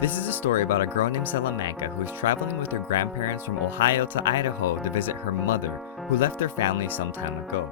This is a story about a girl named Salamanca who is traveling with her grandparents from Ohio to Idaho to visit her mother, who left their family some time ago.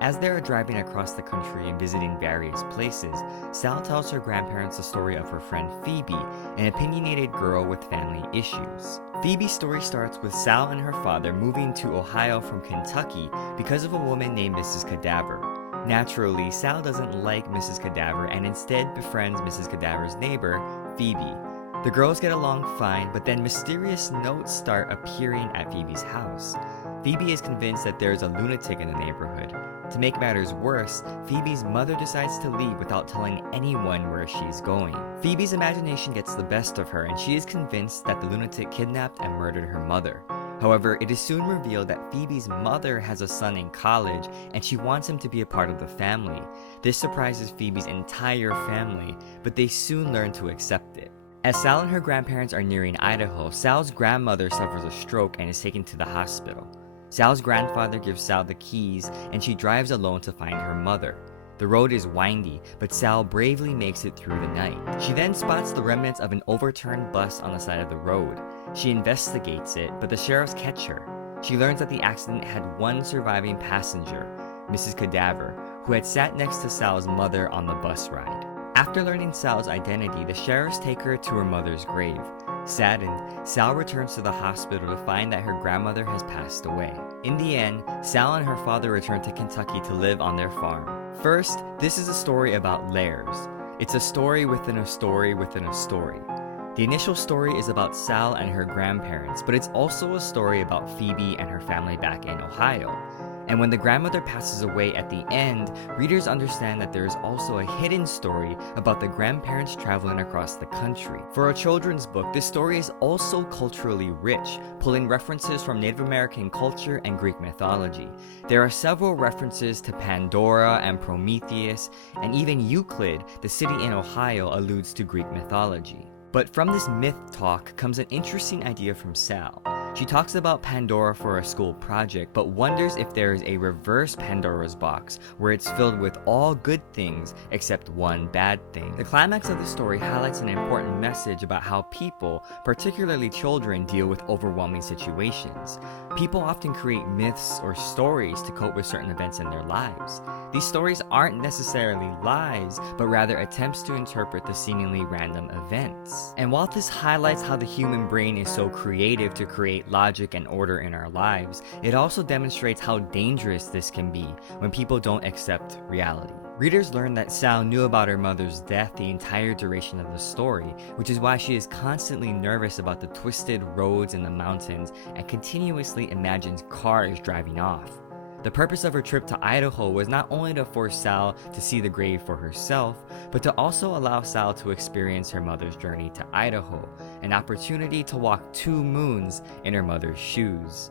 As they are driving across the country and visiting various places, Sal tells her grandparents the story of her friend Phoebe, an opinionated girl with family issues. Phoebe's story starts with Sal and her father moving to Ohio from Kentucky because of a woman named Mrs. Cadaver. Naturally, Sal doesn't like Mrs. Cadaver and instead befriends Mrs. Cadaver's neighbor, Phoebe. The girls get along fine, but then mysterious notes start appearing at Phoebe's house. Phoebe is convinced that there is a lunatic in the neighborhood. To make matters worse, Phoebe's mother decides to leave without telling anyone where she's going. Phoebe's imagination gets the best of her and she is convinced that the lunatic kidnapped and murdered her mother. However, it is soon revealed that Phoebe's mother has a son in college and she wants him to be a part of the family. This surprises Phoebe's entire family, but they soon learn to accept it. As Sal and her grandparents are nearing Idaho, Sal's grandmother suffers a stroke and is taken to the hospital. Sal's grandfather gives Sal the keys and she drives alone to find her mother. The road is windy, but Sal bravely makes it through the night. She then spots the remnants of an overturned bus on the side of the road. She investigates it, but the sheriffs catch her. She learns that the accident had one surviving passenger, Mrs. Cadaver, who had sat next to Sal's mother on the bus ride. After learning Sal's identity, the sheriffs take her to her mother's grave. Saddened, Sal returns to the hospital to find that her grandmother has passed away. In the end, Sal and her father return to Kentucky to live on their farm. First, this is a story about layers. It's a story within a story within a story. The initial story is about Sal and her grandparents, but it's also a story about Phoebe and her family back in Ohio. And when the grandmother passes away at the end, readers understand that there is also a hidden story about the grandparents traveling across the country. For a children's book, this story is also culturally rich, pulling references from Native American culture and Greek mythology. There are several references to Pandora and Prometheus, and even Euclid, the city in Ohio, alludes to Greek mythology. But from this myth talk comes an interesting idea from Sal. She talks about Pandora for a school project, but wonders if there is a reverse Pandora's box, where it's filled with all good things except one bad thing. The climax of the story highlights an important message about how people, particularly children, deal with overwhelming situations. People often create myths or stories to cope with certain events in their lives. These stories aren't necessarily lies, but rather attempts to interpret the seemingly random events. And while this highlights how the human brain is so creative to create logic and order in our lives, it also demonstrates how dangerous this can be when people don't accept reality. Readers learn that Sal knew about her mother's death the entire duration of the story, which is why she is constantly nervous about the twisted roads in the mountains and continuously imagines cars driving off. The purpose of her trip to Idaho was not only to force Sal to see the grave for herself, but to also allow Sal to experience her mother's journey to Idaho, an opportunity to walk 2 moons in her mother's shoes.